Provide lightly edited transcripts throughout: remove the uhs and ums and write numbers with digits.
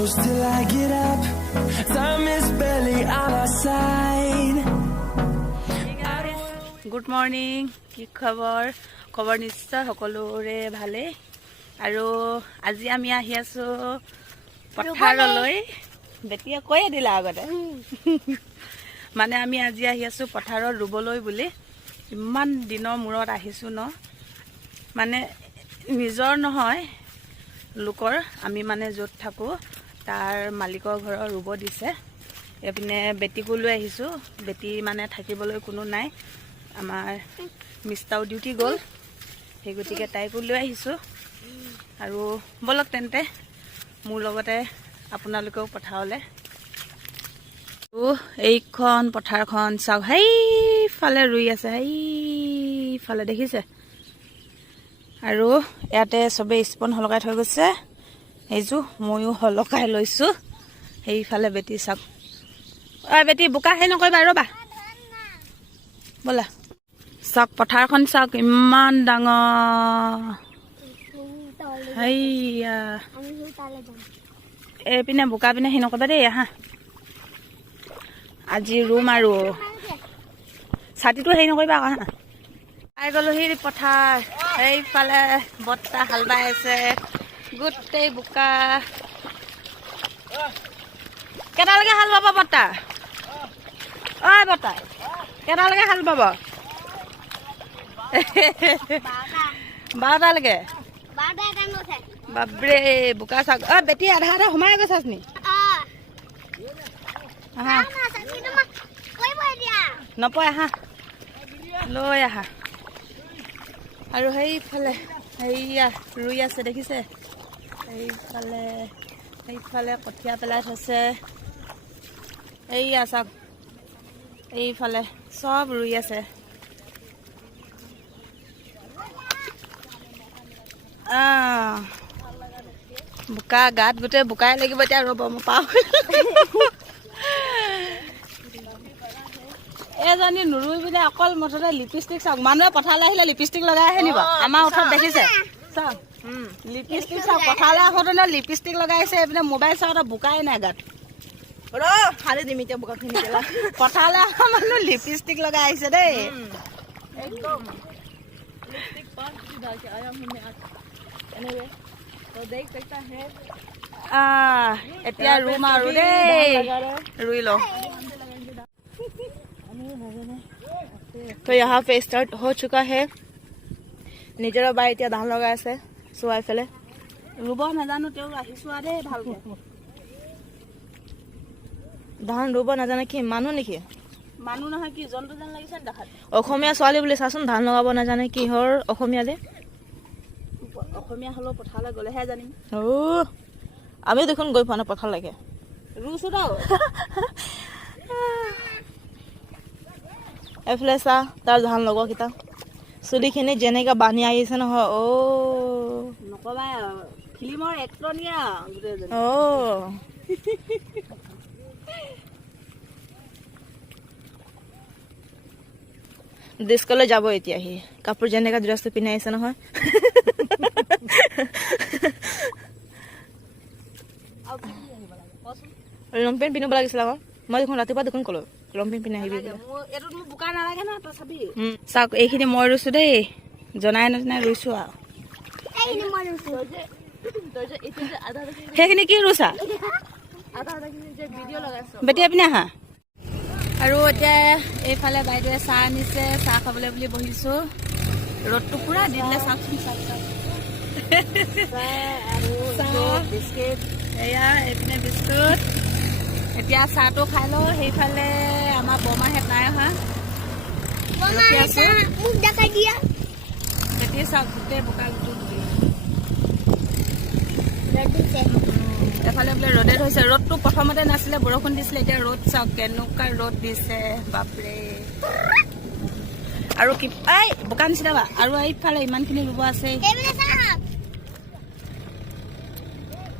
close till I get up. Time is barely on our side. Good morning. কি খবৰ? খবৰ নিশ্চয় সকলোৰে ভালে আৰু আজি আমি আহি আছো পথাৰলৈ বেটিয়ে কৈয়ে দিলা আগতে মানে আমি আজি আহি আছো পথাৰত ৰুবলৈ বুলি ইমান দিনৰ মূৰত আহিছো ন মানে নিজৰ নহয় লোকৰ আমি মানে য'ত থাকো তাৰ মালিকৰ ঘৰৰ ৰুব দিছে এপিনে বেটিকো লৈ আহিছো বেটি মানে থাকিবলৈ কোনো নাই আমাৰ মিষ্টাও ডিউটি গ'ল সেই গতিকে তাইকো লৈ আহিছো আৰু বলক তেন্তে মোৰ লগতে আপোনালোকেও পথাৰলৈ এইখন পথাৰখন চাওক সেইফালে ৰুই আছে সেইফালে দেখিছে আৰু ইয়াতে চবে স্পন হলকাই থৈ গৈছে এইযোৰ ময়ো হলকাই লৈছো সেইফালে বেটি চাওক বেটি বোকা হে নকৰিবা ৰ'বা ব'লা চাওক পথাৰখন চাওক ইমান ডাঙৰ হেইয়া এইপিনে বোকা পিনে সেই নকৰিবা দেই আহা আজি ৰুম আৰু ছাতিটো হেৰি নকৰিবা আকৌ হা পাই গ'লোহি পথাৰ সেইফালে বৰ্তা হাল বাই আছে গোটেই বোকা কেইটালৈকে হাল বাব বৰ্তা ঐ বৰ্তা কেইটালৈকে হাল বাব 12টালৈকে বাপৰে বোকা চাওক বেটি আধা আধা সোমাই গৈছাচ নি নপয় আহা লৈ আহা আৰু সেইফালে সেইয়া ৰুই আছে দেখিছে সেইফালে কঠীয়া পেলাই থৈছে এইয়া চাওক এইফালে চব ৰুই আছে বোকা গাত গোটেই বোকাই লাগিব এতিয়া ৰ'ব মই পাওঁ এজনী নুৰুই পিনে অকল মুঠতে লিপষ্টিক চাওক মানুহে পথাৰলৈ আহিলে লিপষ্টিক লগাই আহে নিব আমাৰ ওচৰত দেখিছে চাওক লিপষ্টিক চাওক পথাৰলৈ আহোঁতে লিপষ্টিক লগাইছে এইপিনে মোবাইল চাওঁতে বোকাই নাই গাত হালি দিম এতিয়া বোকাখিনি পথাৰলৈ অহা মানুহ লিপষ্টিক লগাই আহিছে দেই একদম लिपस्टिक पर डाल के आया हूं मैं आज एनीवे तो देख सकता है এতিয়া ৰুম আৰু দেই ৰুই লওঁ तो यहाँ पे स्टार्ट हो चुका है निजर बाई এতিয়া ধান লগাই আছে চোৱাই ফেলে ৰুব নাজানো তেও আহিছো আৰে ভালকে ধান ৰুব নাজানে কি মানুহ নেকি মানুহ নহয় কি জন্তু যেন লাগিছে দেখাত অসমীয়া ছোৱালী বুলি চাচোন ধান লগাব নাজানে কিহৰ অসমীয়া যে অসমীয়া হলো পথাৰলৈ গ'লেহে জানিম আমি দেখোন গৈ পোৱা নাই পথাৰলৈকে ৰুছো দাও এফালে চা তাৰ ধান লগোৱা কেইটা চুলিখিনি যেনেকৈ বান্ধি আহিছে নহয় নকবা ফিল্মৰ এক্টৰনিয়া গোটেইজনী ডিস্কলৈ যাব এতিয়া সি কাপোৰ যেনেকা ড্ৰেছটো পিন্ধাই আছে নহয় লংপেণ্ট পিন্ধিব লাগিছিল আকৌ মই দেখোন ৰাতিপুৱা দেখোন ক'লো লংপেণ্ট পিন্ধি আহিবি বোকা নালাগে ন তই চাবি চাওক এইখিনি মই ৰুইছো দেই জনাই নজনাই ৰুইছো আৰু সেইখিনি কি ৰুইছা বেটি আপুনি আহা আৰু এতিয়া এইফালে বাইদেৱে চাহ আনিছে চাহ খাবলৈ বুলি বহিছো ৰ'দটো পুৰা দি দিলে চাওকচোন বিস্কুট এয়া এইপিনে বিস্কুট এতিয়া চাহটো খাই লওঁ সেইফালে আমাৰ বৰমাহে নাই অহা বেটি চাওক গোটেই বোকা এফালে বোলে ৰ'দে ধৰিছে ৰ'দটো প্ৰথমতে নাছিলে বৰষুণ দিছিলে এতিয়া ৰ'দ চাওক কেনেকুৱা ৰ'দ দিছে বাপৰে আৰু কি বোকা নিচিনা বা আৰু এইফালে ইমানখিনি ৰুব আছে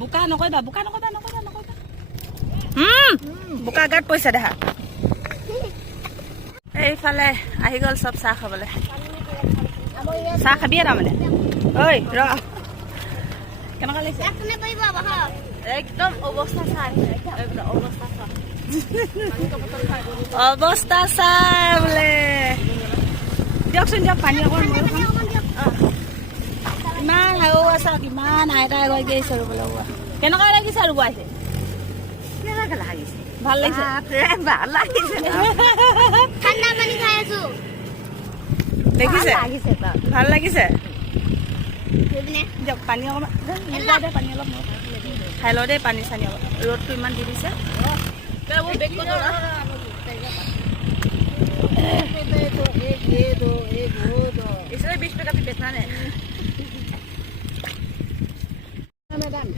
বোকা নকৰিবা বোকা গাত পইচা দেখা এইফালে আহি গ'ল চব চাহ খাবলৈ চাহ খাবিয়ে তাৰমানে ঐ ৰ কেনেকুৱা লাগিছে একদম অৱস্থা চাই একদম অৱস্থা চাই অৱস্থা চাই বোলে দিয়কচোন দিয়ক পানী অকণ ময়ো খাম ইমান হাওৱা চাওক ইমান আইতাই গৈ আহিছে ৰুবলৈ বোৱা কেনেকুৱা লাগিছে ৰুব আহিছে কেনেকৈ লাগিছে ভাল লাগিছে ভাল লাগিছে ঠাণ্ডা পানী খাই আছো দেখিছে লাগিছে তাত ভাল লাগিছে দিয়ক পানী অকণমান দে পানী অলপ খাই লওঁ দেই পানী চানী অলপ ৰ'দটো ইমান দি দিছে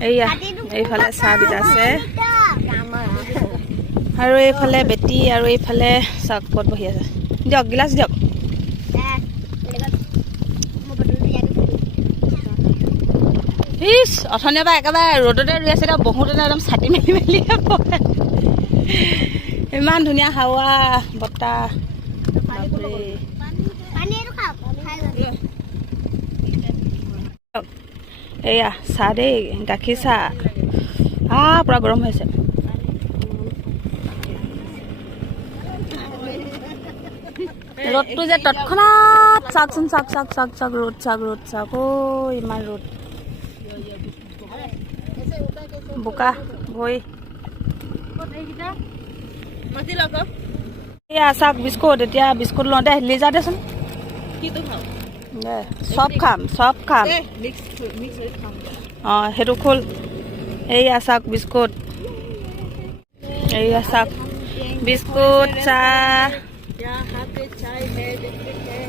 এইয়া এইফালে চাহবিধ আছে আৰু এইফালে বেটি আৰু এইফালে চাওক ক'ত বহি আছে দিয়ক গিলাচ দিয়ক ইছ অথনিৰ পৰা একেবাৰে ৰ'দতে ৰুই আছে এতিয়া বহুতে একদম ছাটি মেলি মেলিহে পৰে ইমান ধুনীয়া হাৱা বতাহ এয়া চাহ দেই গাখীৰ চাহ পূৰা গৰম হৈছে ৰ'দটো যে তৎক্ষণাত চাওকচোন চাওক চাওক চাওক চাওক ৰ'দ চাওক ৰ'দ চাওক ইমান ৰ'দ বোকা ভৰি এয়া চাওক বিস্কুট এতিয়া বিস্কুট লওঁ দে লিজা দেচোন দে চব খাম অঁ সেইটো খোল এইয়া চাওক বিস্কুট এইয়া চাওক বিস্কুট চাহ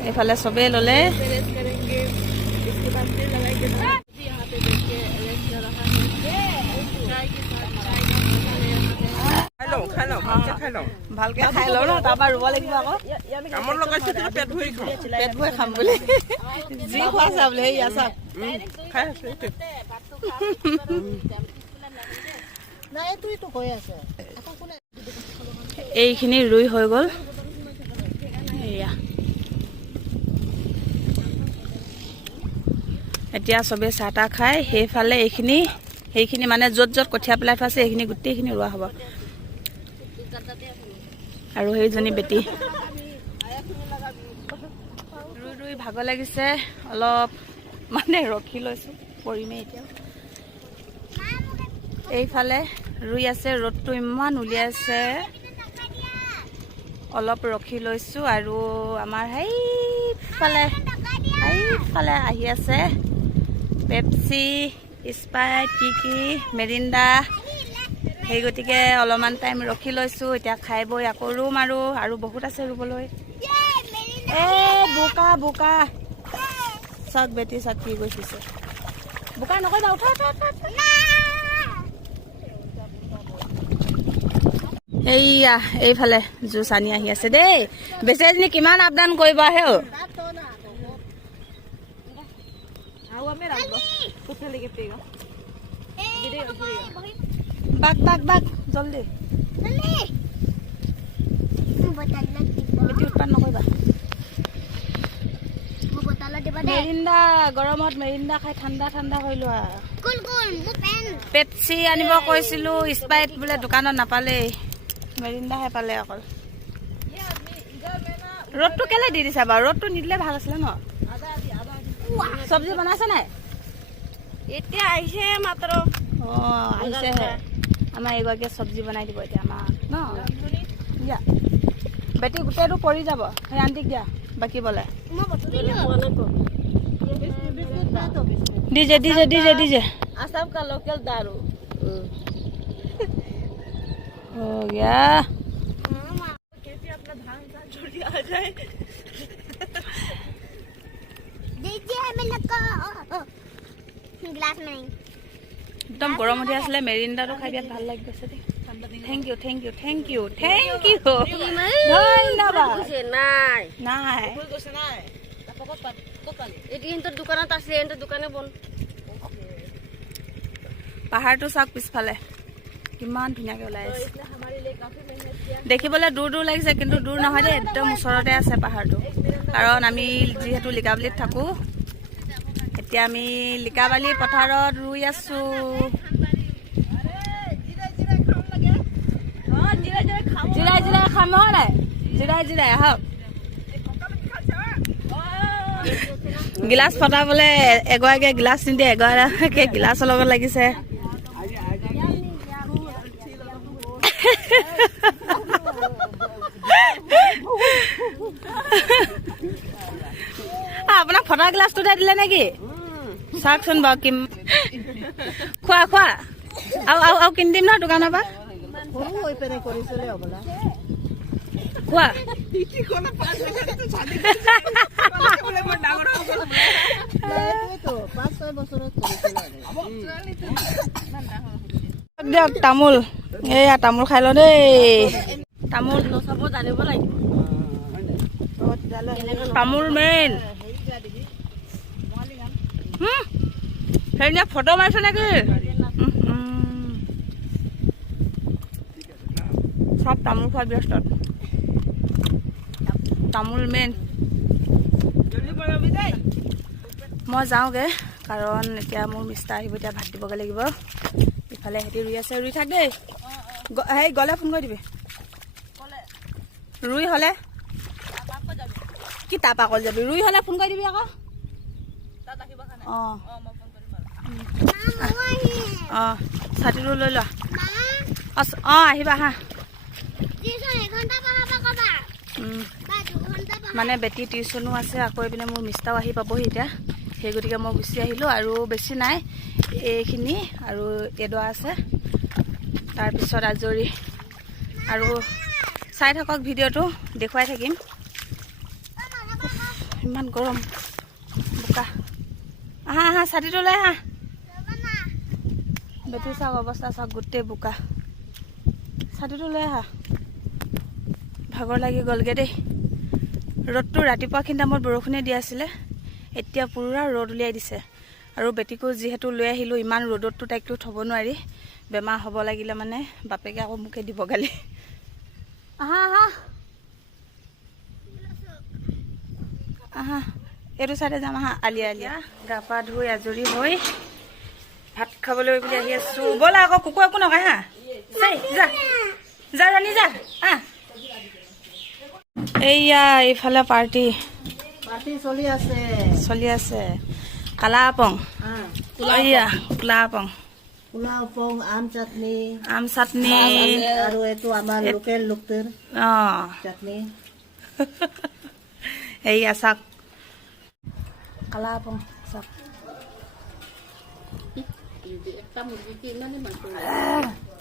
এইফালে চবেই ল'লে ভালকে খাই লওঁ ন তাৰপৰা ৰুব লাগিব আকৌ পেট ভৰি খাম বুলি যি খুৱাইছা বোলে সেয়া চাওক এইখিনি ৰুই হৈ গ'ল এয়া এতিয়া চবেই চাহ তাহ খাই সেইফালে সেইখিনি মানে য'ত য'ত কঠীয়া পেলাই থোৱা আছে সেইখিনি গোটেইখিনি ৰোৱা হ'ব আৰু সেইজনী বেটি ৰুই ভাগৰ লাগিছে অলপ মানে ৰখি লৈছোঁ পৰিমেই এতিয়া এইফালে ৰুই আছে ৰ'দটো ইমান উলিয়াইছে অলপ ৰখি লৈছোঁ আৰু আমাৰ সেইফালে আহি আছে পেপচি স্প্ৰাইট কি মেৰিণ্ডা সেই গতিকে অলপমান টাইম ৰখি লৈছোঁ এতিয়া খাই বৈ আকৌ ৰুম আৰু বহুত আছে ৰুবলৈ বোকা বোকা চাওক বেটি চাওক কি গৈছে বোকা নকৰিবা উঠা এইয়া এইফালে জুচ আনি আহি আছে দেই বেচেজনী কিমান আপডাউন কৰিবা হে বাক বাক বাক জলদি বেটি উৎপাদন নকৰিবা মেৰিণ্ডা গৰমত মেৰিণ্ডা খাই ঠাণ্ডা ঠাণ্ডা হৈ লোৱা পেপচি আনিব কৈছিলোঁ স্প্ৰাইট বোলে দোকানত নাপালেই মেৰিণ্ডাহে পালে অকল ৰ'দটো কেলে দি দিছা বাৰু ৰ'দটো নিদিলে ভাল আছিলে ন চব্জি বনাইছে নাই এতিয়া আহিছে মাত্ৰ অঁ আহিছেহে আমাৰ এগৰাকীয়ে চব্জি বনাই দিব এতিয়া আমাক ন দিয়া বেটি গোটেইটো পৰি যাব সেই আণ্টিক দিয়া বাকী বোলে দিজে आसाम का लोकल दारू हो गया कैसे अपना धान छोड़ी आ जाए दीजिए हमें लगा ग्लास में नहीं एकदम गरम उठी आছিলে মেৰিণ্ডাটো খাই দিয়াত ভাল লাগি গৈছে দেই থেংক ইউ ধন্যবাদ নাই নাই এদিনটো দোকানত আছে এন্ত দোকানে বন্ধ পাহাৰটো চাওক পিছফালে কিমান ধুনীয়াকৈ ওলাই আছে দেখিবলৈ দূৰ দূৰ লাগিছে কিন্তু দূৰ নহয় দেই একদম ওচৰতে আছে পাহাৰটো কাৰণ আমি যিহেতু লিকাবালিত থাকোঁ এতিয়া আমি লিকাবালি পথাৰত ৰুই আছোঁ নহয় নাই জিৰাই আহক গিলাচ ফটাবলে এগৰাকীয়ে গিলাচ নিদিয়ে এগৰাকীয়ে গিলাচৰ লগত লাগিছে আপোনাক ফটা গ্লাছটো দিলে নেকি চাওকচোন বাৰু কিম খোৱা আৰু কিনি দিম ন দোকানৰ পৰা খোৱা দিয়ক তামোল এয়া তামোল খাই লওঁ দেই তামোল চাব জানিব লাগিব তামোল মেইন সেইদিনা ফটো মাৰিছে নেকি চব তামোল খোৱা ব্যস্ত তামোল মেইন মই যাওঁগৈ কাৰণ এতিয়া মোৰ মিষ্টাৰ আহিব এতিয়া ভাত দিবগৈ লাগিব ইফালে সিহঁতি ৰুই আছে ৰুই থাক দেই হেৰি গ'লে ফোন কৰি দিবি ৰুই হ'লে কি তাপা কল যাবি ৰুই হ'লে ফোন কৰি দিবি আকৌ অঁ অঁ ছাতিটো লৈ লোৱা অঁ আহিবা হা মানে বেটি টিউশ্যনো আছে আকৌ এইপিনে মোৰ মিষ্টাৰো আহি পাবহি এতিয়া সেই গতিকে মই গুচি আহিলোঁ আৰু বেছি নাই এইখিনি আৰু এডৰা আছে তাৰপিছত আজৰি আৰু চাই থাকক ভিডিঅ'টো দেখুৱাই থাকিম ইমান গৰম বোকা আহা ছাতিটো লৈ আহা বেটি চাওক অৱস্থা চাওক গোটেই বোকা ছাতিটো লৈ আহা ভাগৰ লাগি গ'লগৈ দেই ৰ'দটো ৰাতিপুৱাখিনি টাইমত বৰষুণে দি আছিলে এতিয়া পুৰা ৰ'দ উলিয়াই দিছে আৰু বেটিকো যিহেতু লৈ আহিলোঁ ইমান ৰ'দততো তাইকতো থ'ব নোৱাৰি বেমাৰ হ'ব লাগিলে মানে বাপেকে আকৌ মোকে দিব গালি আহা এইটো চাইডে যাম আহা আলিয়া গা পা ধুই আজৰি হৈ ভাত খাবলৈ বুলি আহি আছোঁ ব'লা আকৌ কুকুৰ একো নকয় হা যা ৰাণী যা এইয়া এইফালে পাৰ্টি চলি আছে কালা আপং এইয়া কোলা আপং আম চাটনি আৰু এইটো আমাৰ লোকেল লোকটোৰ চাটনি এইয়া চাওক কালা আপং চাওক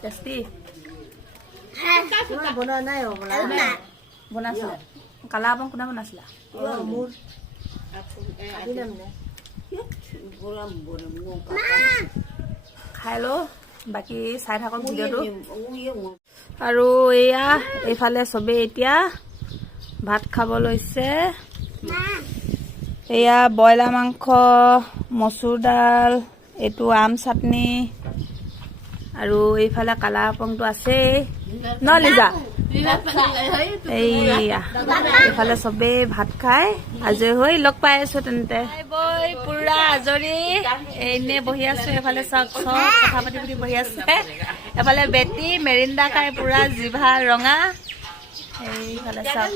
টেষ্টি বনোৱা নাই বনাইছিলে কালা আপং কোনে বনাইছিলা মোৰ খাই লওঁ বাকী চাই থাকক ভিডিঅ'টো আৰু এয়া এইফালে চবেই এতিয়া ভাত খাব লৈছে এয়া ব্ৰইলাৰ মাংস মচুৰ দাল এইটো আম চাটনি আৰু এইফালে কালা আপংটো আছেই ন লিজা এইয়া এইফালে চবেই ভাত খাই আজৰি হৈ লগ পাই আছো তেন্তে পুৰা আজৰি এনে বহি আছো এইফালে চাওক চব কথা পাতি বহি আছে এফালে বেটি মেৰিণ্ডা খাই পুৰা জিভা ৰঙা এইফালে চাওক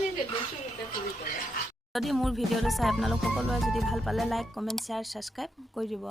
যদি মোৰ ভিডিঅ'টো চাই আপোনালোক সকলোৱে যদি ভাল পালে লাইক কমেণ্ট শ্বেয়াৰ ছাবস্ক্ৰাইব কৰি দিব